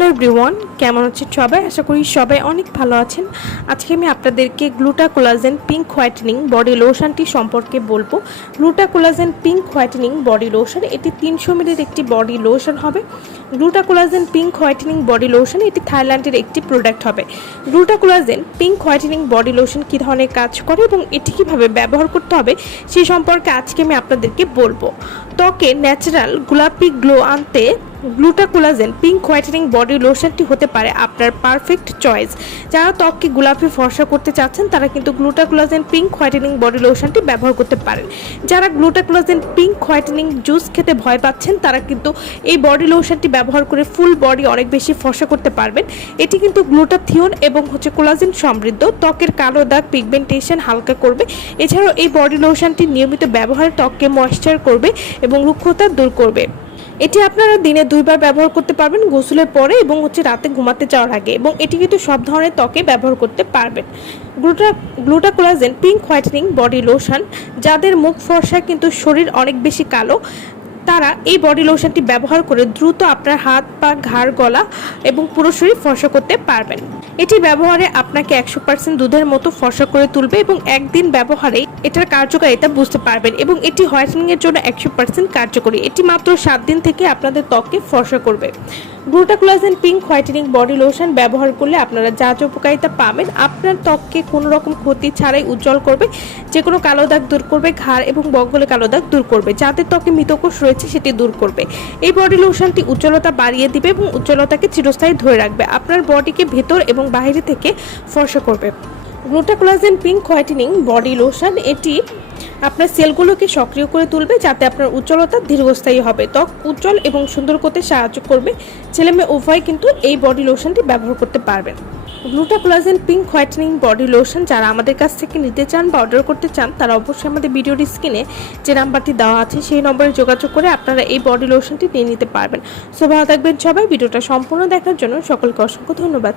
Hello everyone কেমন হচ্ছে সবাই? আশা করি সবাই অনেক ভালো আছেন। আজকে আমি আপনাদেরকে Gluta Collagen pink whitening body লোশনটি সম্পর্কে বলব। Gluta Collagen pink whitening body lotion এটি তিনশো মিলির একটি বডি লোশন হবে। Gluta Collagen pink whitening body lotion এটি থাইল্যান্ডের একটি প্রোডাক্ট হবে। Gluta Collagen pink whitening body lotion কী ধরনের কাজ করে এবং এটি কীভাবে ব্যবহার করতে হবে সেই সম্পর্কে আজকে আমি আপনাদেরকে বলব। ত্বকে ন্যাচারাল গোলাপি গ্লো আনতে Gluta Collagen pink whitening body লোশনটি হতে পারে আপনার পারফেক্ট চয়েস যারা ত্বককে গোলাপি ফর্সা করতে চাচ্ছেন, তারা কিন্তু Gluta Collagen pink whitening body লোশনটি ব্যবহার করতে পারেন। যারা গ্লুটাকোলাজেন পিঙ্ক হোয়াইটেনিং জুস খেতে ভয় পাচ্ছেন, তারা কিন্তু এই বডি লোশনটি ব্যবহার করে ফুল বডি অনেক বেশি ফর্সা করতে পারবেন। এটি কিন্তু গ্লুটাথিওন এবং হচ্ছে কোলাজেন সমৃদ্ধ। ত্বকের কালো দাগ পিগমেন্টেশন হালকা করবে। এছাড়াও এই বডি লোশনটি নিয়মিত ব্যবহারে ত্বককে ময়েশ্চার করবে এবং রুক্ষতা দূর করবে। এটি আপনারা দিনে দুইবার ব্যবহার করতে পারবেন গোসলের পরে এবং হচ্ছে রাতে ঘুমাতে যাওয়ার আগে এবং এটি কিন্তু সব ধরনের ত্বকে ব্যবহার করতে পারবেন। Gluta, Gluta Collagen, pink whitening, body lotion, যাদের মুখ ফর্সা কিন্তু শরীর অনেক বেশি কালো, তারা এই বডি লোশনটি ব্যবহার করে দ্রুত আপনার হাত, পা, ঘাড়, গলা এবং পুরো শরীর ফর্সা করতে পারবেন। এটি ব্যবহারে আপনাকে একশো পার্সেন্ট দুধের মতো ফর্সা করে তুলবে এবং একদিন ব্যবহারে এটার কার্যকারিতা বুঝতে পারবেন এবং এটি হোয়াইটেনিং এর জন্য একশো পার্সেন্ট কার্যকরী। এটি মাত্র সাত দিন থেকে আপনাদের ত্বককে ফর্সা করবে। Gluta Collagen pink whitening body lotion ব্যবহার করলে আপনারা যা যা উপকারিতা পাবেন। আপনার ত্বককে কোনো রকম ক্ষতি ছাড়াই উজ্জ্বল করবে যে কোনো কালো দাগ দূর করবে, ঘাড় এবং বগলে কালো দাগ দূর করবে। যাদের ত্বকে মৃতকোষ রয়েছে, সেটি দূর করবে। এই বডি লোশনটি উজ্জ্বলতা বাড়িয়ে দিবে এবং উজ্জ্বলতাকে চিরস্থায়ী ধরে রাখবে। আপনার বডিকে ভেতর এবং বাইরে থেকে ফর্সা করবে। Gluta Collagen pink whitening body lotion এটি আপনার সেলগুলোকে সক্রিয় করে তুলবে যাতে আপনার উজ্জ্বলতা দীর্ঘস্থায়ী হবে। ত্বক উজ্জ্বল এবং সুন্দর করতে সাহায্য করবে। ছেলে মেয়ে উভয় কিন্তু এই বডি লোশনটি ব্যবহার করতে পারবেন। Gluta Collagen pink whitening body lotion যারা আমাদের কাছ থেকে নিতে চান বা অর্ডার করতে চান, তারা অবশ্যই আমাদের ভিডিওর স্ক্রিনে যে নাম্বারটি দেওয়া আছে, সেই নম্বরে যোগাযোগ করে আপনারা এই বডি লোশনটি নিয়ে নিতে পারবেন। সো ভালো থাকবেন সবাই, ভিডিওটা সম্পূর্ণ দেখার জন্য সকলকে অসংখ্য ধন্যবাদ।